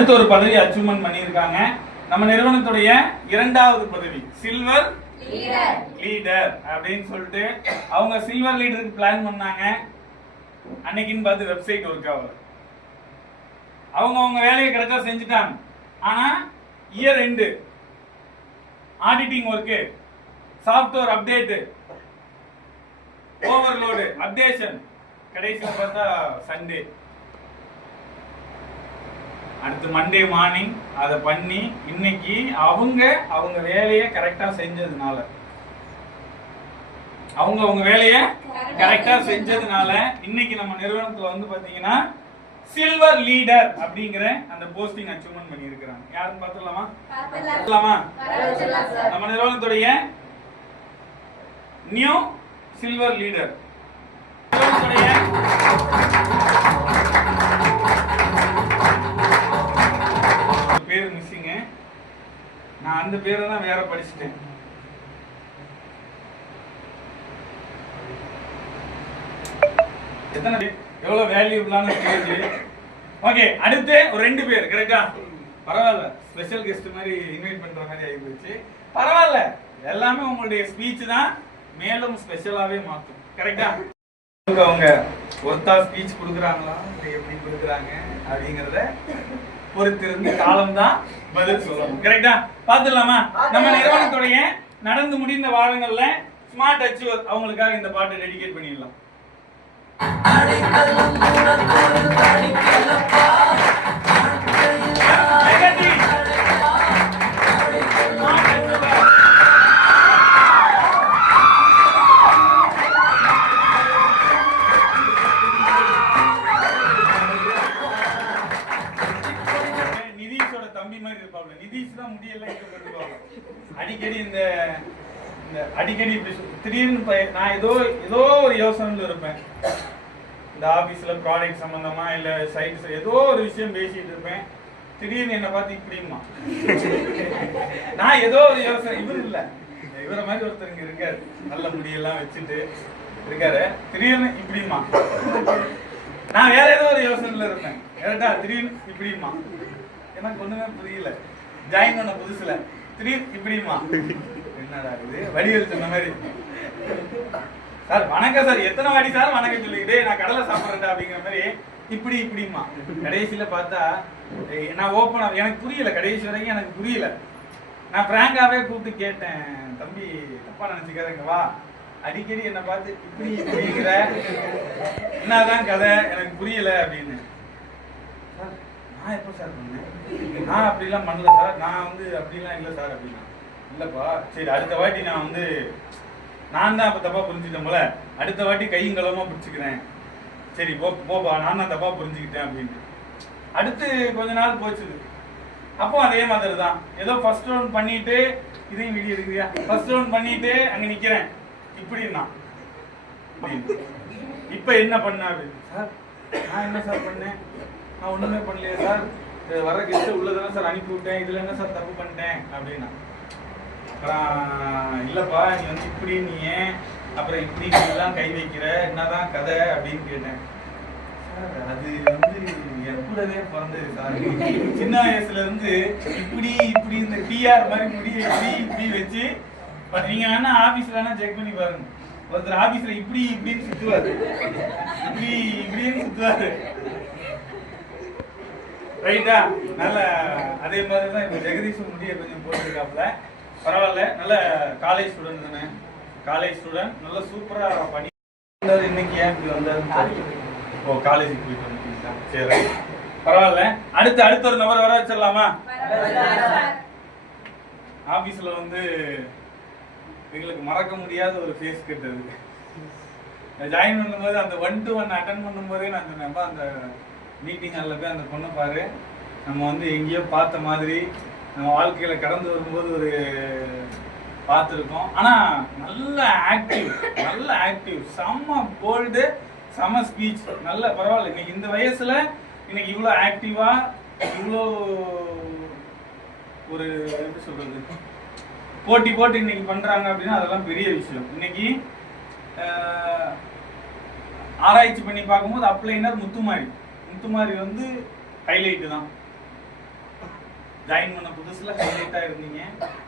அடுத்த ஒரு பதவி அச்சீவ்மெண்ட் பண்ணியிருக்காங்க. நம்ம நிறுவனத்துடைய இரண்டாவது பதவி சில்வர் லீடர் அப்படின்னு சொல்லிட்டு அவங்க சில்வர் லீடருக்கு பிளான் பண்ணாங்க. அன்னைக்குன்னு பார்த்து வெப்சைட் ஒர்க் ஆகல. அவங்க வேலையை கரெக்டா செஞ்சுட்டாங்க. ஆனா year end auditing work, software update, overload, updation, கடைசியில் பார்த்தா சண்டே. அடுத்து மண்டே மார்னிங் அதை பண்ணி இன்னைக்கு அவங்க வேலையை கரெக்டா செஞ்சதுனால அவங்க வேலையை கரெக்டா செஞ்சதுனால இன்னைக்கு நம்ம நிறுவனத்துல வந்து பாத்தீங்கன்னா சில்வர் லீடர் அப்படிங்கிற அந்த போஸ்டிங் அச்சீவ்மெண்ட் பண்ணி இருக்கிறாங்க. யாருன்னு பாத்துடலாமா? நம்ம நிறுவனத்துடைய நியூ சில்வர் லீடர் பேர் மிஸ்ஸிங்க. நான் அந்த பேரை தான் வேற படிச்சுட்டேன். எத்தனை எவ்வளவு வேல்யூபிளான பேஜ். ஓகே, அடுத்து ஒரு 2 பேர் கரெக்டா? பரவாயில்ல, ஸ்பெஷல் கெஸ்ட் மாதிரி இன்வைட் பண்ற மாதிரி ஆகி போச்சு. பரவாயில்ல, எல்லாமே உங்களுடைய ஸ்பீச் தான் மேலும் ஸ்பெஷலாவே மாத்தும். கரெக்டா? அவங்க ஒருத்தா ஸ்பீச் கொடுக்குறாங்களா எப்படி கொடுக்குறாங்க அப்படிங்கறத பொறுத்திருந்து காலம் தான் பதில் சொல்லணும். கரெக்டா? பாத்துடலாமா? நம்ம நிறுவனத்துடைய நடந்து முடிந்த வாரங்கள்ல ஸ்மார்ட் அச்சீவர் அவங்களுக்காக இந்த பாட்டை டெடிகேட் பண்ணிடலாம். அடிக்கடி திடீர்னு நான் ஏதோ ஒரு யோசனைல இருப்பேன். இந்த ஆபீஸ்ல ப்ராடக்ட் சம்பந்தமா இல்ல சைட்ஸ் ஏதோ ஒரு விஷயம் பேசிட்டு இருப்பேன். திடீர்னு என்ன பார்த்து இப்படிமா நான் ஏதோ ஒரு யோசனை. இவரு இல்ல, இவரை மாதிரி ஒருத்தருங்க இருக்காரு, நல்ல முடியெல்லாம் வச்சுட்டு இருக்காரு. திடீர்னு இப்படிமா நான் வேற ஏதோ ஒரு யோசனைல இருப்பேன். கரெக்டா? திடீர்னு இப்படிமா எனக்கு ஒண்ணுமே புரியல. ஜாயின் பண்ண புதுசுல திடீர்னு இப்படிமா என்னடா இது வடிவேல் சொன்ன மாதிரி. சார் வணக்கம் சார், எத்தனை வாடி சார் வணக்கம் சொல்லிக்கிட்டே நான் கடலை சாப்பிட்றேன்டா அப்படிங்கிற மாதிரி இப்படிமா. கடைசியில பார்த்தா நான் ஓப்பனா எனக்கு புரியல. கடைசி வரைக்கும் எனக்கு புரியல. நான் பிராங்காவே கூப்பிட்டு கேட்டேன், தம்பி தப்பா நினைச்சுக்காதங்க வா, அடிக்கடி என்ன பார்த்து இப்படிங்கிற என்னதான் கதை எனக்கு புரியல அப்படின்னு. சார் நான் எப்போ சார் பண்ணேன்? நான் அப்படிலாம் பண்ணல சார், நான் அப்படிலாம் இல்லை சார் அப்படின்னா. இல்லப்பா சரி, அடுத்த வாட்டி நான் தான் அப்ப தப்பா புரிஞ்சுட்டேன்ல, அடுத்த வாட்டி கையும் களமா பிடிச்சுக்கிறேன். சரி போப்பா, நான் தான் தப்பா புரிஞ்சுக்கிட்டேன் அப்படின்னு. அடுத்து கொஞ்ச நாள் போச்சு. அப்போ அதே மாதிரி தான் ஏதோ ஃபர்ஸ்ட் ரவுண்ட் பண்ணிட்டு, இதையும் வீடியோ இருக்குறியா, ஃபர்ஸ்ட் ரவுண்ட் பண்ணிட்டு அங்க நிக்கிறேன் இப்படின்னா. இப்ப என்ன பண்ண அப்படின்னு. சார் நான் என்ன சார் பண்ணேன்? நான் ஒண்ணுமே பண்ணலையே சார், வர கெஸ்ட் உள்ளதானே சார் அனுப்பி விட்டேன், இதுல என்ன சார் தப்பு பண்ணிட்டேன் அப்படின்னா. அப்புறம் இல்லப்பா நீ இப்படி நீ அப்புறம் இப்படி எல்லாம் கை வைக்கிற, என்னதான் கதை அப்படின்னு கேட்டேன். சார் அது என் கூடவே பிறந்தது சார். சின்ன வயசுல இருந்து இப்படி இந்த டிஆர் மாதிரி முடிய இப்படி வச்சு நீங்க வேணா ஆபீஸ்ல வேணா செக் பண்ணி பாருங்க. ஒருத்தர் ஆபீஸ்ல இப்படின்னு சுத்துவாரு, இப்படின்னு சுத்துவாரு. ரைட்டா? நல்ல அதே மாதிரிதான் இப்ப ஜெகதீஷ் முடிய கொஞ்சம் போட்டிருக்காப்ல. பரவாயில்ல, நல்ல காலேஜ் ஸ்டூடெண்ட் தானே. காலேஜ் ஸ்டூடெண்ட் நல்ல சூப்பரா பண்ணி இன்னைக்கு ஏன் இப்படி வந்தாருன்னு. ஓ காலேஜுக்கு போயிட்டு வந்துட்டீங்களா? சரி பரவாயில்ல. அடுத்த ஒரு நபர் வர வச்சிடலாமா? ஆபீஸ்ல எங்களுக்கு மறக்க முடியாத ஒரு ஃபேஸ் கட்டது. ஜாயின் பண்ணும்போது அந்த 1 to 1 அட்டன் பண்ணும்போதே நான் சொன்னேன், அந்த மீட்டிங் ஹாலில் போய் அந்த பொண்ணை பாரு, நம்ம எங்கேயோ பார்த்த மாதிரி நம்ம வாழ்க்கையில கடந்து வரும்போது ஒரு பார்த்துருக்கோம். ஆனா நல்ல ஆக்டிவ், செம்ம போல்டு, செம்ம ஸ்பீச், நல்ல பரவாயில்ல. இன்னைக்கு இந்த வயசுல இன்னைக்கு இவ்வளோ ஆக்டிவா, இவ்வளோ ஒரு எப்படி சொல்றது, போட்டி இன்னைக்கு பண்றாங்க அப்படின்னா அதெல்லாம் பெரிய விஷயம். இன்னைக்கு ஆராய்ச்சி பண்ணி பார்க்கும்போது அப்ளைனர் முத்துமாரி ஹைலைட் தான். ஜாயின் பண்ண புதுசுல ஹைலைட்டா இருந்தீங்க,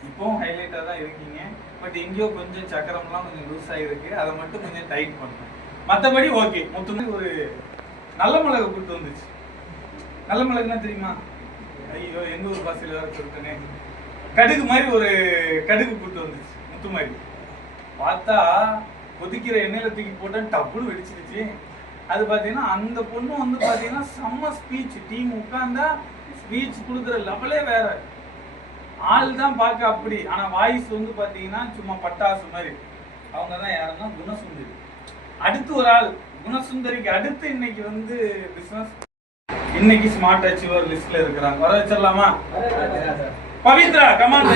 இப்பவும் ஹைலைட்டா தான் இருக்கீங்க. பட் எங்கேயோ கொஞ்சம் சக்கரம்லாம் கொஞ்சம் லூஸ் ஆகிருக்கு, அதை மட்டும் கொஞ்சம் டைட் பண்ணணும். மற்றபடி ஓகே. மொத்தமாக ஒரு நல்ல மிளகு கூட்டு வந்துச்சு. நல்ல மிளகுன்னா தெரியுமா? ஐயோ எங்க ஊர் பாசையில் வேற சொல்லிட்டேனே. கடுகு மாதிரி ஒரு கடுகு கூட்டு வந்துச்சு, முத்து மாதிரி. பார்த்தா கொதிக்கிற எண்ணெயில தூக்கி போட்டா டப்புன்னு வெடிச்சிருச்சு. அது பார்த்தீங்கன்னா அந்த பொண்ணு வந்து பார்த்தீங்கன்னா செம்ம ஸ்பீச். டீம் உட்கார்ந்தா ஸ்பீச் கொடுக்குற லெவலே வேற. ஆள் தான் பார்க்க அப்படி, ஆனா வாய்ஸ் வந்து பார்த்தீங்கன்னா சும்மா பட்டாசு மாதிரி. அவங்க தான் யாருன்னா குணசுந்தரி. அடுத்து ஒரு ஆள் குணசுந்தரிக்கு அடுத்து இன்னைக்கு வந்து பிசினஸ், இன்னைக்கு ஸ்மார்ட் அச்சீவர் லிஸ்ட்ல இருக்கிறாங்க. வர வச்சிடலாமா? பவித்ரா, கமான்.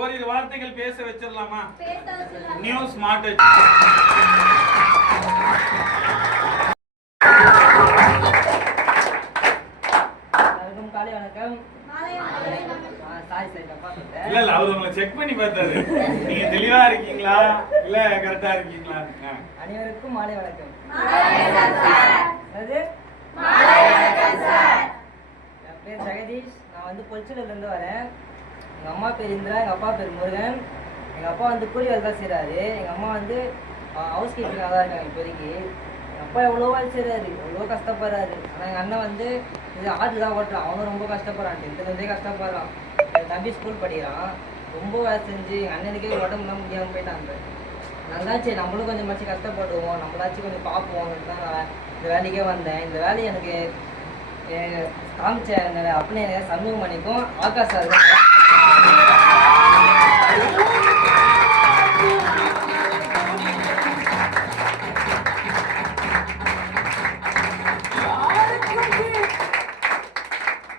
ஓரிரு வார்த்தைகள் பேச வச்சிடலாமா? நியூ ஸ்மார்ட் இல்ல இல்ல அவர் உங்களை செக் பண்ணி பார்த்தாரு. நீங்க தெளிவா இருக்கீங்களா இல்ல கரெக்டா இருக்கீங்களா? அனைவருக்கும் மாலை வணக்கம். என் பேர் ஜெகதீஷ். நான் வந்து பொல்ச்சூர்ல இருந்து வரேன். எங்கள் அம்மா பேர் இந்திரா, எங்கள் அப்பா பேர் முருகன். எங்கள் அப்பா வந்து கூலி வேலை தான் செய்கிறாரு. எங்கள் அம்மா வந்து ஹவுஸ் கீப்பிங்காக தான் இருக்காங்க இப்போதைக்கு. எங்கள் அப்பா எவ்வளோ வேலை செய்கிறாரு, எவ்வளோ கஷ்டப்படுறாரு. ஆனால் எங்கள் அண்ணன் வந்து இது ஆர்டர் தான் ஓட்டுறான். அவனும் ரொம்ப கஷ்டப்படுறான், 10th கஷ்டப்படுறான். என் தம்பி ஸ்கூல் படிக்கிறான். ரொம்ப வேலை செஞ்சு எங்கள் அண்ணனுக்கே உடம்புலாம் முடியாமல் போயிட்டாங்க. நல்லாச்சு நம்மளும் கொஞ்சம் மச்சு கஷ்டப்படுவோம், நம்மளாச்சும் கொஞ்சம் பார்ப்போம். நான் இந்த வேலைக்கே வந்தேன். இந்த வேலையை எனக்கு காமிச்ச அப்பனே சண்முகமணிக்கும் ஆகாஷ் சாருக்கும்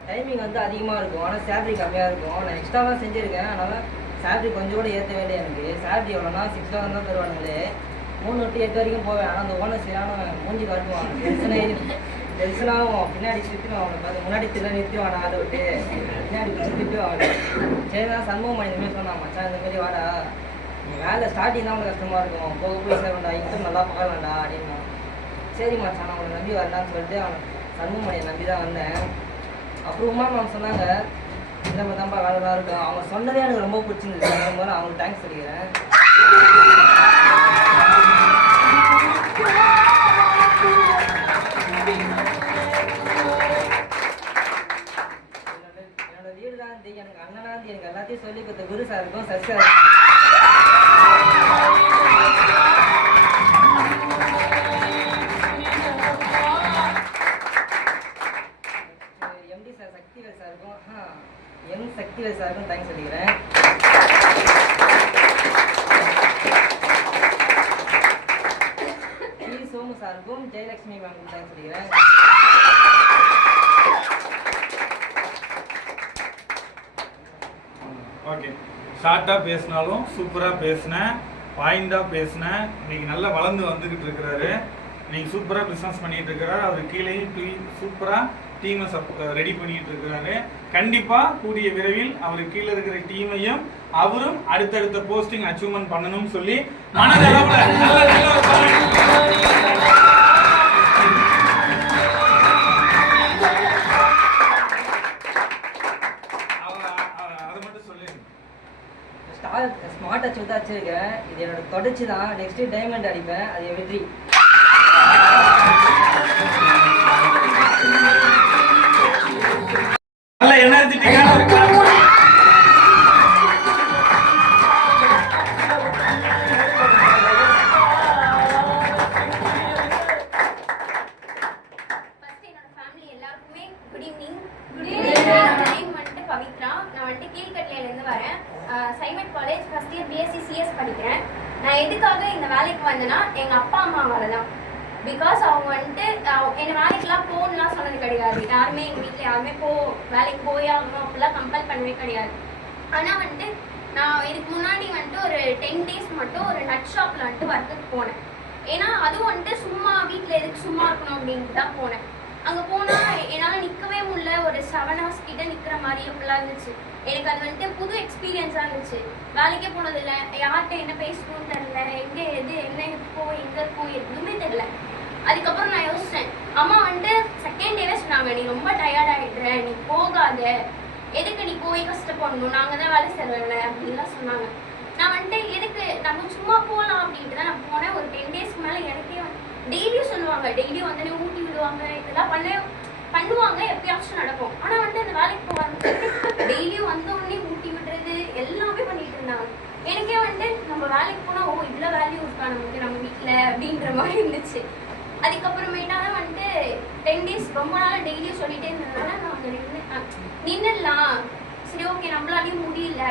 டைமிங் வந்து அதிகமாக இருக்கும், ஆனால் சேலரி கம்மியாக இருக்கும். நான் எக்ஸ்ட்ராவாக செஞ்சுருக்கேன், அதனால் சேலரி கொஞ்சம் கூட ஏற்ற வேண்டிய எனக்கு. சேலரி எவ்வளோனா 6,000 தான் தருவானுங்களே. 3 to 8 வரைக்கும் போவேன். ஆனால் அந்த ஓனர் சரியான மூஞ்சி காட்டுவாங்க. டென்ஷனாகவும் பின்னாடி சுற்றிடுவான். அவனை பார்த்து முன்னாடி திரும்ப நிறுத்திவான். அதை விட்டு பின்னாடி திட்டுவான். சரி தான் சண்முகமணி இந்தமாரி சொன்னான், மச்சான் இந்தமாரி வாடா, நீ வேலை ஸ்டார்டிங் தான் அவனுக்கு கஷ்டமாக இருக்கும், போக போய் சேரண்டா, இன்னும் நல்லா பார்க்கலாம்டா அப்படின்னா. சரி மச்சான் நான் அவனை நம்பி வரலான்னு சொல்லிட்டு அவன் சண்முகமணியை நம்பி தான் வந்தேன். அப்புறமா அவன் சொன்னாங்க இந்த மாதிரி தான்ப்பா வேலை தான் இருக்கும். அவங்க சொன்னதே எனக்கு ரொம்ப பிடிச்சிருந்துச்சு. அந்த மாதிரி அவங்களுக்கு தேங்க்ஸ் சொல்லிக்கிறேன். என்னோட வீடு தான் எனக்கு அண்ணனா எனக்கு எல்லாத்தையும் சொல்லி கொடுத்த குரு சார் இருக்கும், Sasi sir MD sir Sakthivel சாருக்கும் சக்திவேல் சாருக்கும் தேங்க்ஸ் சொல்லிக்கிறேன். சோமு சாருக்கும் ஜெயலட்சுமி மேமுக்கும் தேங்க்ஸ் சொல்லிக்கிறேன். ஓகே, ஷார்ட்டாக பேசினாலும் சூப்பராக பேசினேன், பாயிண்டாக பேசினேன். இன்னைக்கு நல்லா வளர்ந்து வந்துக்கிட்டு இருக்கிறாரு. இன்னைக்கு சூப்பராக பிஸ்னஸ் பண்ணிட்டு இருக்கிறாரு. அவர் கீழேயும் சூப்பராக டீமை ரெடி பண்ணிட்டு இருக்கிறாரு. கண்டிப்பாக கூடிய விரைவில் அவர் கீழே இருக்கிற டீமையும் அவரும் அடுத்தடுத்த போஸ்டிங் அச்சீவ்மெண்ட் பண்ணணும்னு சொல்லி மனதளவுல ஸ்மார்ட் அச்சு தான் வச்சிருக்கேன். இது என்னோட தொடர்ச்சி தான். நெக்ஸ்ட் டைமண்ட் அடிப்பேன், அது வெற்றி. வந்தேன்னா எங்க அப்பா அம்மாவால தான். பிகாஸ் அவங்க வந்துட்டு என்னை வேலைக்கெல்லாம் போகணும்லாம் சொன்னது கிடையாது. யாருமே எங்கள் வீட்டில் யாருமே வேலைக்கு போய் ஆகணும் அப்படிலாம் கம்பல் பண்ணவே கிடையாது. ஆனால் வந்துட்டு நான் இதுக்கு முன்னாடி வந்துட்டு ஒரு 10 days மட்டும் ஒரு நட் ஷாப்பில் வந்துட்டு ஒர்க்குக்கு போனேன். ஏன்னா அதுவும் வந்துட்டு சும்மா வீட்டில் எதுக்கு சும்மா இருக்கணும் அப்படின்ட்டு தான் போனேன். அங்கே போனால் என்னால் நிற்கவே முடியல. ஒரு 7 hours கிட்ட நிற்கிற மாதிரி அப்படிலாம் இருந்துச்சு. எனக்கு அது வந்துட்டு புது எக்ஸ்பீரியன்ஸாக இருந்துச்சு. வேலைக்கே போனதில்லை, யார்கிட்ட என்ன பேசணும்னு தெரில, எங்கே எது என்ன இருக்கும் எங்கே இருக்கும் எதுவுமே தெரில. அதுக்கப்புறம் நான் யோசிச்சேன், அம்மா வந்துட்டு செகண்ட் டேவே சொன்னாங்க, நீ ரொம்ப டயர்ட் ஆகிடுற, நீ போகாத, எதுக்கு நீ போய் கஷ்டப்படணும், நாங்கள் தான் வேலை செய்வேன் அப்படின்லாம் சொன்னாங்க. நான் வந்துட்டு எதுக்கு நம்ம சும்மா போகலாம் அப்படின்ட்டு தான் நான் போனேன். ஒரு 10 daysக்கு மேலே எனக்கே டெய்லியும் சொல்லுவாங்க, டெய்லியும் வந்து ஊட்டி விடுவாங்க, இதெல்லாம் பண்ணுவாங்க, எப்பயாச்சும் நடக்கும். ஆனால் வந்துட்டு அந்த வேலைக்கு போவாங்க, டெய்லியும் வந்த உடனே ஊட்டி விடுறது எல்லாமே பண்ணிட்டு இருந்தாங்க. எனக்கே வந்துட்டு நம்ம வேலைக்கு போனால் இவ்வளோ வேல்யூ இருக்கா நமக்கு நம்ம வீட்டில் அப்படின்ற மாதிரி இருந்துச்சு. அதுக்கப்புறமேட்டா தான் வந்துட்டு 10 days ரொம்ப நாளாக டெய்லியும் சொல்லிட்டே இருந்ததுனால நான் வந்து நின்றுடலாம், சரி ஓகே நம்மளாலையும் முடியல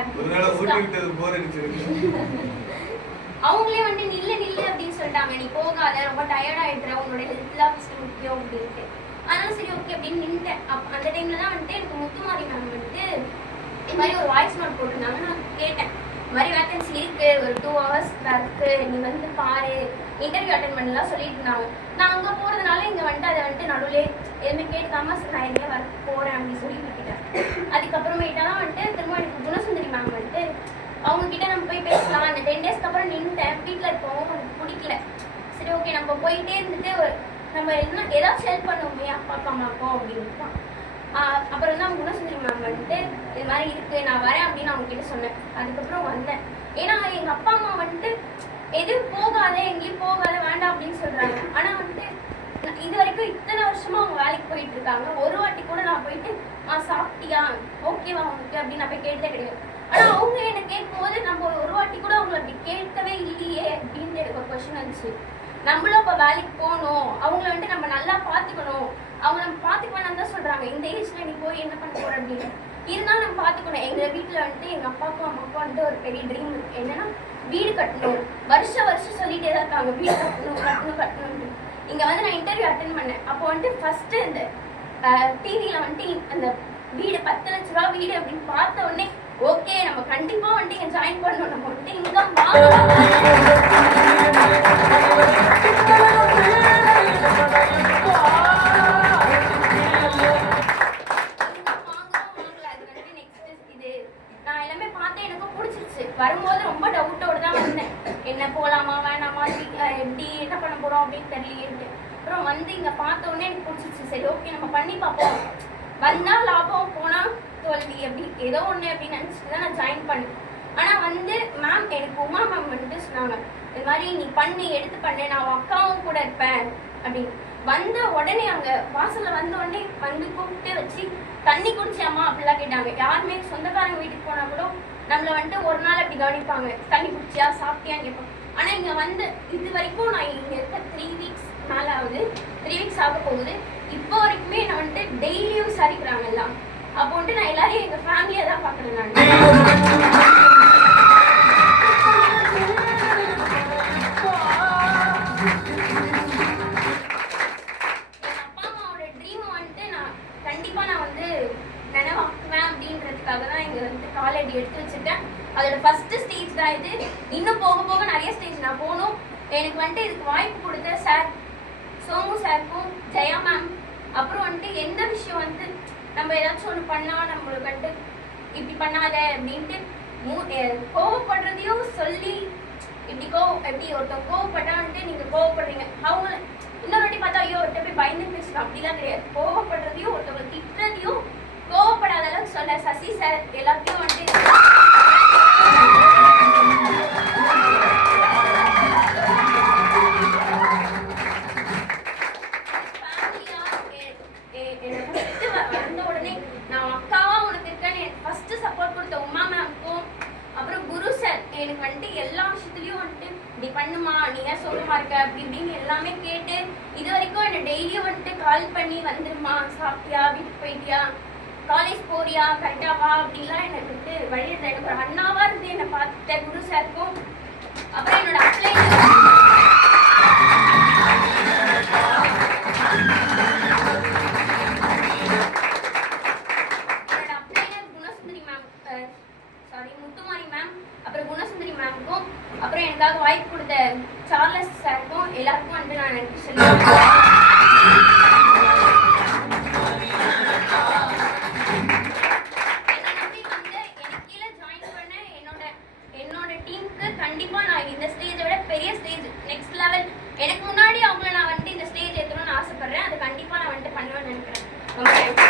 அவங்களே வந்து நில்லு அப்படின்னு சொல்லிட்டாங்க, நீ போகாத, ரொம்ப டயர்ட் ஆயிடுற, உன்னோட ஹெல்த் தான் ஃபர்ஸ்ட் முக்கியம் அப்படின்ட்டு. அதனால சரி ஓகே அப்படின்னு நின்றுட்டேன். அந்த டைம்ல தான் வந்துட்டு எனக்கு முத்துமாரி மேம் வந்துட்டு இது மாதிரி ஒரு வாய்ஸ் நோட் போட்டிருந்தாங்க. நான் கேட்டேன், இது மாதிரி வேகன்சி இருக்கு, ஒரு 2 hours இருக்கு, நீ வந்து பாரு, இன்டர்வியூ அட்டென்ட் பண்ணலாம் சொல்லிட்டு இருந்தாங்க. நான் அங்கே போகிறதுனால இங்கே வந்துட்டு அதை வந்துட்டு நடுவிலே எதுவுமே கேட்காம நான் எங்கேயே வர போகிறேன் அப்படின்னு சொல்லி விட்டுட்டேன். அதுக்கப்புறமேட்டா தான் வந்துட்டு திரும்ப எனக்கு குணசுந்தரி மேம் வந்துட்டு அவங்கக்கிட்ட நம்ம போய் பேசலாம். அந்த 10 daysக்கு அப்புறம் நின்றுட்டேன். வீட்டில் இருக்கவும் எனக்கு பிடிக்கல. சரி ஓகே நம்ம போயிட்டே இருந்துட்டு நம்ம ஏதாச்சும் ஹெல்ப் பண்ணுவோமே அப்பா அம்மாக்கும் அப்படின்னு தான். அப்புறம் தான் குணசுந்தரி மேம் வந்துட்டு இது மாதிரி இருக்குது, நான் வரேன் அப்படின்னு அவங்ககிட்ட சொன்னேன். அதுக்கப்புறம் வந்தேன். ஏன்னா எங்கள் அப்பா அம்மா வந்துட்டு எதுவும் போகாத, எங்கேயும் போகாத, வேண்டாம் அப்படின்னு சொல்கிறாங்க. ஆனால் வந்துட்டு இது வரைக்கும் இத்தனை வருஷமா அவங்க வேலைக்கு போயிட்டு இருக்காங்க. ஒரு வாட்டி கூட நான் போயிட்டு சாப்பிட்டியா, ஓகேவா அவங்களுக்கு அப்படின்னு நான் போய் கேட்டே கிடையாது. ஆனால் அவங்க என்ன கேட்கும்போது நம்ம ஒரு வாட்டி கூட அவங்களை அப்படி கேட்கவே இல்லையே அப்படின்ட்டு எனக்கு ஒரு கொஸ்டின் வந்துச்சு. நம்மளும் இப்போ வேலைக்கு போகணும், அவங்கள வந்துட்டு நம்ம நல்லா பார்த்துக்கணும், அவங்க நம்ம பார்த்துக்க வேணாம் தான் சொல்கிறாங்க. இந்த ஏஜில் நீ போய் என்ன பண்ண போகிற அப்படின்னு இருந்தாலும் நம்ம பார்த்துக்கணும். எங்கள் வீட்டில் வந்துட்டு எங்கள் அப்பாவுக்கும் அம்மாவுக்கும் வந்துட்டு ஒரு பெரிய ட்ரீம் இருக்குது. என்னன்னா வீடு கட்டணும். வருஷம் சொல்லிட்டே தான் இருக்காங்க, வீடு கட்டணும்னு. இங்கே வந்து நான் இன்டர்வியூ அட்டென்ட் பண்ணேன். அப்போ வந்துட்டு ஃபஸ்ட்டு இந்த டிவியில் வந்துட்டு அந்த வீடு 10 லட்ச ரூபா வீடு அப்படின்னு பார்த்த உடனே ஓகே நம்ம கண்டிப்பாக வந்துட்டு இங்கே ஜாயின் பண்ணணும், நம்ம வந்துட்டு இன்கம் வரும்போது ரொம்ப டவுட்டோடு தான் வந்தேன். என்ன போகலாமா வேணாமா, எப்படி என்ன பண்ண போகிறோம் அப்படின்னு தெரியலேன்ட்டு. அப்புறம் வந்து இங்கே பார்த்த உடனே எனக்கு பிடிச்சிருச்சு. சரி ஓகே நம்ம பண்ணி பார்ப்போம், வந்தால் லாபம் போனால் தோல்வி அப்படி ஏதோ ஒன்று அப்படின்னு நினச்சிட்டு தான் நான் ஜாயின் பண்ணேன். ஆனால் வந்து மேம் எனக்கு உமா மேம் வந்துட்டு சொன்னாங்க, இது மாதிரி நீ பண்ணு, எடுத்து பண்ணு, நான் அக்காவும் கூட இருப்பேன் அப்படின்னு. வந்த உடனே அங்கே வாசலில் வந்த உடனே வந்து கூப்பிட்டு வச்சு தண்ணி குடிச்சாமா அப்படிலாம் கேட்டாங்க. யாருமே சொந்தக்காரங்க வீட்டுக்கு போனால் கூட நம்மளை வந்துட்டு ஒரு நாள் அப்படி கவனிப்பாங்க, தண்ணி குடிச்சியா சாப்பிட்டியான்னு கேட்பாங்க. ஆனால் இங்கே வந்து இது வரைக்கும் நான் இங்கே இருக்க 3 weeks மேலே ஆகுது, 3 weeks ஆக போகுது. இப்போ வரைக்குமே நான் வந்துட்டு டெய்லியும் விசாரிக்கிறாங்க எல்லாம். அப்போ வந்துட்டு நான் எல்லாரையும் எங்கள் ஃபேமிலியாக தான் பார்க்குறேன். நான் காலேஜ் எடுத்து வச்சிருக்கேன். அதோட ஃபர்ஸ்ட் ஸ்டேஜ் தான் இது. இன்னும் போக போக நிறைய ஸ்டேஜ் நான் போகணும். எனக்கு வந்துட்டு இதுக்கு வாய்ப்பு கொடுத்த சார் சோமு சாருக்கும் ஜெயா மேம், அப்புறம் வந்துட்டு எந்த விஷயம் வந்து நம்ம ஏதாச்சும் ஒன்று பண்ணால் நம்மளுக்கு வந்துட்டு இப்படி பண்ணாத அப்படின்ட்டு கோவப்படுறதையும் சொல்லி இப்படி எப்படி ஒருத்தர் கோவப்பட்டா வந்துட்டு நீங்கள் கோவப்படுறீங்க, அவங்க இன்னொரு வாட்டி பார்த்தா ஐயோ ஒருத்த போய் பயந்து பேசுகிறோம் அப்படிலாம் கிடையாது. கோவப்படுறதையும் ஒருத்தவங்க திட்டுறதையும் கோவப்படாத அளவுக்கு சொல்ல சசி சார் எல்லாத்தையும் வந்துட்டு வந்த உடனே நான் அக்காவா உனக்கு இருக்கேன்னு எனக்கு ஃபர்ஸ்ட் சப்போர்ட் கொடுத்த உமா மேம்க்கும், அப்புறம் குரு சார் எனக்கு வந்துட்டு எல்லா விஷயத்துலயும் வந்துட்டு இப்படி பண்ணுமா, நீ ஏன் சோகமா இருக்க அப்படி இப்படின்னு எல்லாமே கேட்டு இது வரைக்கும் என்ன டெய்லியும் வந்துட்டு கால் பண்ணி வந்துருமா, சாப்பிட்டியா, வீட்டுக்கு போயிட்டியா, காலேஜ் போறியா, கரெக்டா வா அப்படிலாம் எனக்கு வந்துட்டு வழியில எனக்கு ஒரு அண்ணாவா இருந்து என்னை பார்த்துட்ட குரு சாருக்கும். அப்புறம் என்னோட அப்ளை அப்ளைனர் குணசுந்தரி மேம், முத்துமாரி மேம், அப்புறம் குணசுந்தரி மேம்க்கும், அப்புறம் எனக்காக வாய்ப்பு கொடுத்த சார்லஸ் சாருக்கும் எல்லாருக்கும் வந்து நான் நன்றி சொல்லுவேன். என்னை நம்பி வந்து எனக்கு கீழே ஜாயின் பண்ண என்னோட டீமுக்கு கண்டிப்பா நான் இந்த ஸ்டேஜை விட பெரிய ஸ்டேஜ், நெக்ஸ்ட் லெவல், எனக்கு முன்னாடி அவங்கள நான் வந்து இந்த ஸ்டேஜ் ஏற்றணும்னு ஆசைப்படுறேன். அது கண்டிப்பா நான் வந்துட்டு பண்ணுவேன்னு நினைக்கிறேன். ரொம்ப